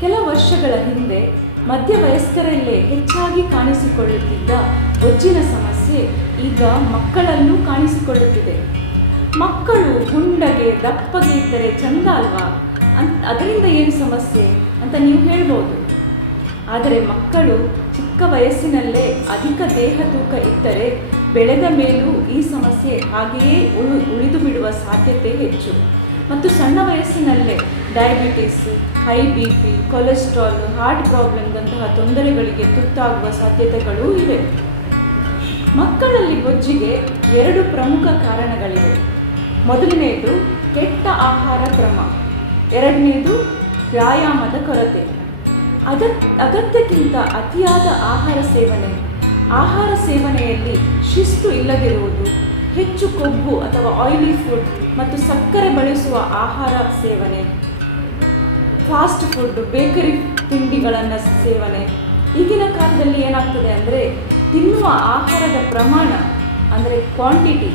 ಕೆಲ ವರ್ಷಗಳ ಹಿಂದೆ ಮಧ್ಯವಯಸ್ಕರಲ್ಲೇ ಹೆಚ್ಚಾಗಿ ಕಾಣಿಸಿಕೊಳ್ಳುತ್ತಿದ್ದ ಬೊಜ್ಜಿನ ಸಮಸ್ಯೆ ಈಗ ಮಕ್ಕಳಲ್ಲೂ ಕಾಣಿಸಿಕೊಳ್ಳುತ್ತಿದೆ. ಮಕ್ಕಳು ಗುಂಡಗೆ ದಪ್ಪಗೆ ಇದ್ದರೆ ಚಂದ ಅಲ್ವಾ, ಅದರಿಂದ ಏನು ಸಮಸ್ಯೆ ಅಂತ ನೀವು ಹೇಳ್ಬೋದು. ಆದರೆ ಮಕ್ಕಳು ಚಿಕ್ಕ ವಯಸ್ಸಿನಲ್ಲೇ ಅಧಿಕ ದೇಹ ತೂಕ ಇದ್ದರೆ ಬೆಳೆದ ಮೇಲೂ ಈ ಸಮಸ್ಯೆ ಹಾಗೆಯೇ ಉಳಿದು ಬಿಡುವ ಸಾಧ್ಯತೆ ಹೆಚ್ಚು. ಮತ್ತು ಸಣ್ಣ ವಯಸ್ಸಿನಲ್ಲೇ diabetes, high BP, cholesterol, heart ಪ್ರಾಬ್ಲಮ್ದಂತಹ ತೊಂದರೆಗಳಿಗೆ ತುತ್ತಾಗುವ ಸಾಧ್ಯತೆಗಳೂ ಇವೆ. ಮಕ್ಕಳಲ್ಲಿ ಬೊಜ್ಜಿಗೆ 2 ಪ್ರಮುಖ ಕಾರಣಗಳಿವೆ. ಮೊದಲನೆಯದು ಕೆಟ್ಟ ಆಹಾರ ಕ್ರಮ, ಎರಡನೇದು ವ್ಯಾಯಾಮದ ಕೊರತೆ. ಅಗತ್ಯಕ್ಕಿಂತ ಅತಿಯಾದ ಆಹಾರ ಸೇವನೆಯಲ್ಲಿ ಶಿಸ್ತು ಇಲ್ಲದಿರುವುದು, ಹೆಚ್ಚು ಕೊಬ್ಬು ಅಥವಾ ಆಯಿಲಿ ಫುಡ್ ಮತ್ತು ಸಕ್ಕರೆ ಬಳಸುವ ಆಹಾರ ಸೇವನೆ, ಫಾಸ್ಟ್ ಫುಡ್, ಬೇಕರಿ ತಿಂಡಿಗಳನ್ನು ಸೇವನೆ. ಈಗಿನ ಕಾಲದಲ್ಲಿ ಏನಾಗ್ತದೆ ಅಂದರೆ ತಿನ್ನುವ ಆಹಾರದ ಪ್ರಮಾಣ ಅಂದರೆ ಕ್ವಾಂಟಿಟಿ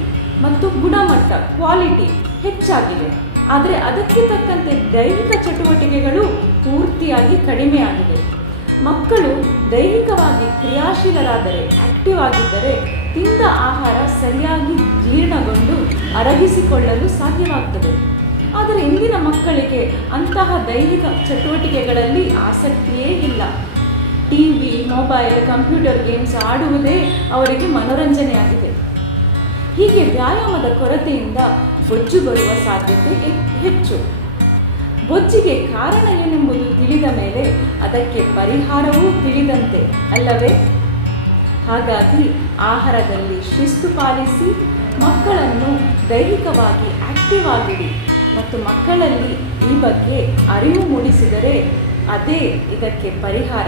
ಮತ್ತು ಗುಣಮಟ್ಟ ಕ್ವಾಲಿಟಿ ಹೆಚ್ಚಾಗಿದೆ, ಆದರೆ ಅದಕ್ಕೆ ತಕ್ಕಂತೆ ದೈಹಿಕ ಚಟುವಟಿಕೆಗಳು ಪೂರ್ತಿಯಾಗಿ ಕಡಿಮೆಯಾಗಿದೆ. ಮಕ್ಕಳು ದೈಹಿಕವಾಗಿ ಕ್ರಿಯಾಶೀಲರಾದರೆ, ಆಕ್ಟಿವ್ ಆಗಿದ್ದರೆ ತಿಂದ ಆಹಾರ ಸರಿಯಾಗಿ ಜೀರ್ಣಗೊಂಡು ಅರಗಿಸಿಕೊಳ್ಳಲು ಸಾಧ್ಯವಾಗ್ತದೆ. ಆದರೆ ಇಂದಿನ ಮಕ್ಕಳಿಗೆ ಅಂತಹ ದೈಹಿಕ ಚಟುವಟಿಕೆಗಳಲ್ಲಿ ಆಸಕ್ತಿಯೇ ಇಲ್ಲ. ಟಿವಿ, ಮೊಬೈಲ್, ಕಂಪ್ಯೂಟರ್ ಗೇಮ್ಸ್ ಆಡುವುದೇ ಅವರಿಗೆ ಮನೋರಂಜನೆಯಾಗಿದೆ. ಹೀಗೆ ವ್ಯಾಯಾಮದ ಕೊರತೆಯಿಂದ ಬೊಜ್ಜು ಬರುವ ಸಾಧ್ಯತೆ ಹೆಚ್ಚು. ಬೊಜ್ಜಿಗೆ ಕಾರಣ ಏನೆಂಬುದು ತಿಳಿದ ಮೇಲೆ ಅದಕ್ಕೆ ಪರಿಹಾರವೂ ತಿಳಿದಂತೆ ಅಲ್ಲವೇ? ಹಾಗಾಗಿ ಆಹಾರದಲ್ಲಿ ಶಿಸ್ತು ಪಾಲಿಸಿ ಮಕ್ಕಳನ್ನು ದೈಹಿಕವಾಗಿ ಆಕ್ಟಿವ್ ಆಗಿಡಿ ಮತ್ತು ಮಕ್ಕಳಲ್ಲಿ ಈ ಬಗ್ಗೆ ಅರಿವು ಮೂಡಿಸಿದರೆ ಅದೇ ಇದಕ್ಕೆ ಪರಿಹಾರ.